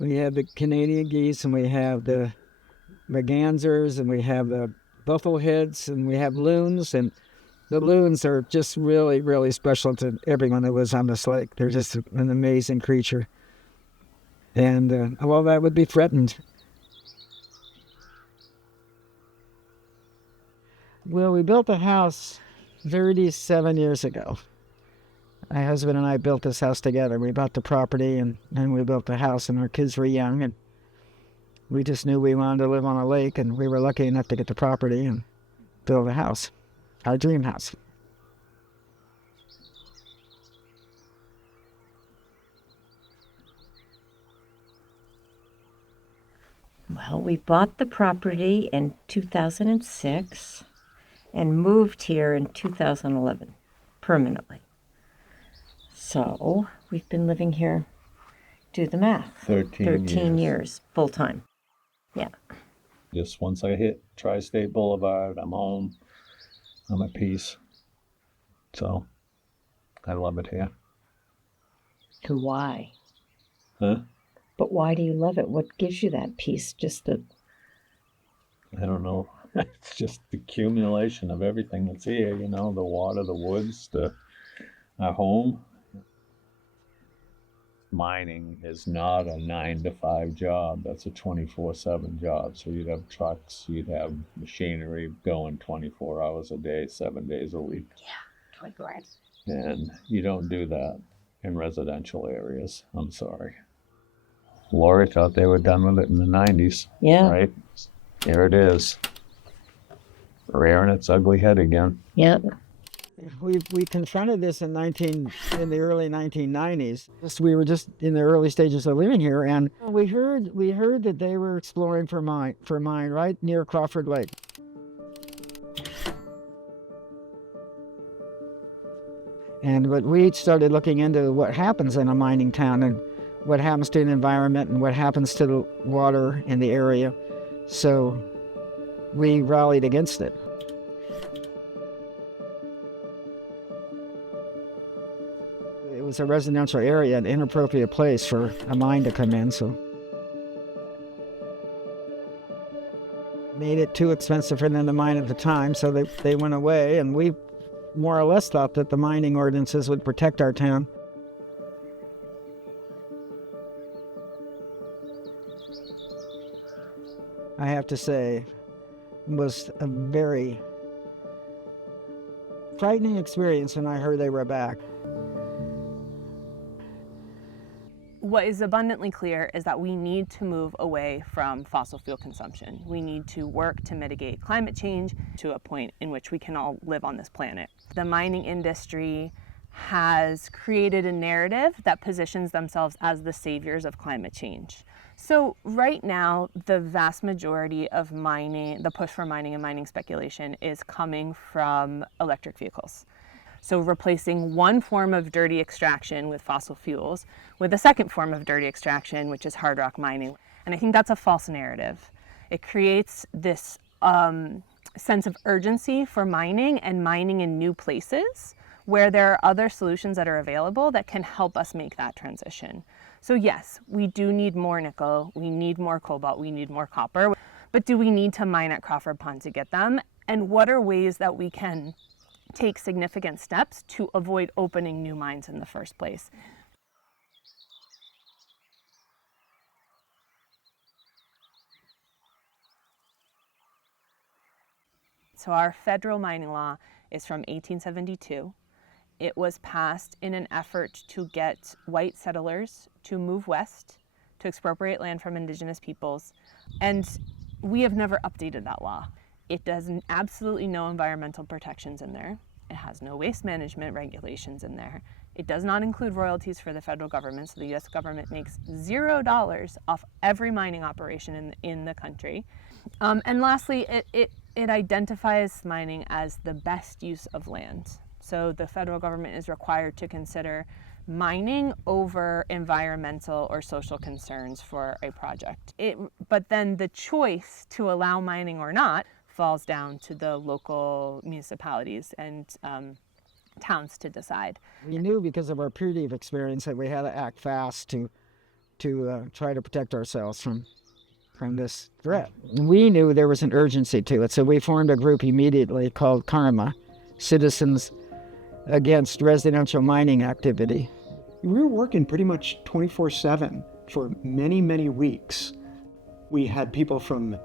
We have the Canadian geese, and we have the mergansers, and we have the buffalo heads, and we have loons. And the loons are just really, really special to everyone that lives on this lake. They're just an amazing creature. And well, that would be threatened. Well, we built the house 37 years ago. My husband and I built this house together. We bought the property and we built the house, and our kids were young, and we just knew we wanted to live on a lake, and we were lucky enough to get the property and build a house, our dream house. Well, we bought the property in 2006 and moved here in 2011 permanently. So we've been living here, do the math, 13 years full time. Yeah. Just once I hit Tri-State Boulevard, I'm home. I'm at peace. So I love it here. Why? Huh? But why do you love it? What gives you that peace? Just the... I don't know. It's just the accumulation of everything that's here, you know, the water, the woods, our home. Mining is not a 9-to-5 job. That's a 24/7 job. So you'd have trucks, you'd have machinery going 24 hours a day, 7 days a week. Yeah, 20 hours. And you don't do that in residential areas. I'm sorry. Lori thought they were done with it in the 90s. Yeah. Right? Here it is. Rearing its ugly head again. Yeah. We confronted this in the early 1990s. We were just in the early stages of living here, and we heard that they were exploring for mine right near Crawford Lake. But we started looking into what happens in a mining town and what happens to the environment and what happens to the water in the area. So we rallied against it. It was a residential area, an inappropriate place for a mine to come in, so made it too expensive for them to mine at the time, so they went away, and we more or less thought that the mining ordinances would protect our town. I have to say, it was a very frightening experience when I heard they were back. What is abundantly clear is that we need to move away from fossil fuel consumption. We need to work to mitigate climate change to a point in which we can all live on this planet. The mining industry has created a narrative that positions themselves as the saviors of climate change. So right now, the vast majority of mining, the push for mining and mining speculation, is coming from electric vehicles. So replacing one form of dirty extraction with fossil fuels with a second form of dirty extraction, which is hard rock mining. And I think that's a false narrative. It creates this sense of urgency for mining and mining in new places where there are other solutions that are available that can help us make that transition. So yes, we do need more nickel, we need more cobalt, we need more copper, but do we need to mine at Crawford Pond to get them? And what are ways that we can take significant steps to avoid opening new mines in the first place? So our federal mining law is from 1872. It was passed in an effort to get white settlers to move west, to expropriate land from indigenous peoples, and we have never updated that law. It does absolutely no environmental protections in there. It has no waste management regulations in there. It does not include royalties for the federal government, so the US government makes $0 off every mining operation in the country. And lastly, it identifies mining as the best use of land. So the federal government is required to consider mining over environmental or social concerns for a project. But then the choice to allow mining or not falls down to the local municipalities and towns to decide. We knew because of our previous experience that we had to act fast to to try to protect ourselves from this threat. We knew there was an urgency to it, so we formed a group immediately called Karma, Citizens Against Residential Mining Activity. We were working pretty much 24/7 for many, many weeks. We had people from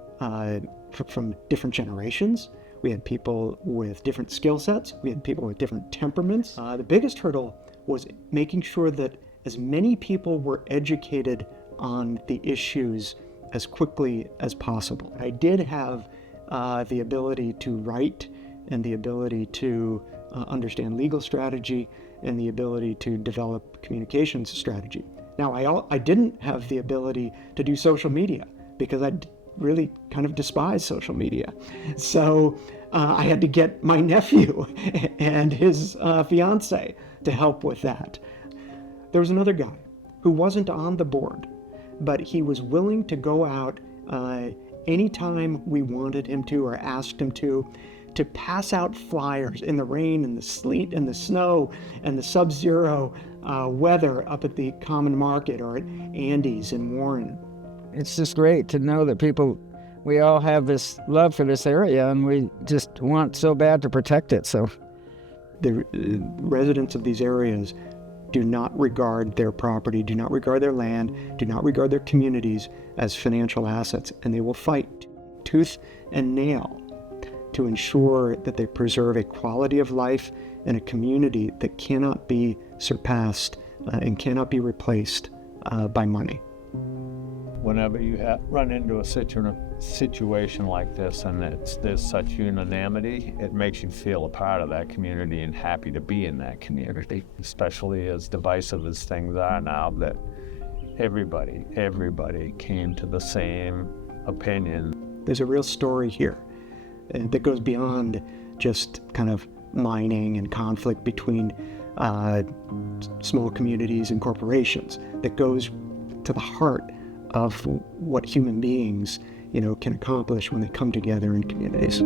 different generations. We had people with different skill sets. We had people with different temperaments. The biggest hurdle was making sure that as many people were educated on the issues as quickly as possible. I did have the ability to write and the ability to understand legal strategy and the ability to develop communications strategy. Now, I didn't have the ability to do social media because I really kind of despise social media. So I had to get my nephew and his fiance to help with that. There was another guy who wasn't on the board, but he was willing to go out anytime we wanted him to or asked him to pass out flyers in the rain and the sleet and the snow and the sub-zero weather up at the Common Market or at Andy's in Warren. It's just great to know that we all have this love for this area, and we just want so bad to protect it. So the residents of these areas do not regard their property, do not regard their land, do not regard their communities as financial assets, and they will fight tooth and nail to ensure that they preserve a quality of life and a community that cannot be surpassed and cannot be replaced by money. Whenever you run into a situation like this and there's such unanimity, it makes you feel a part of that community and happy to be in that community, especially as divisive as things are now, that everybody came to the same opinion. There's a real story here that goes beyond just kind of mining and conflict between small communities and corporations, that goes to the heart of what human beings, can accomplish when they come together in communities.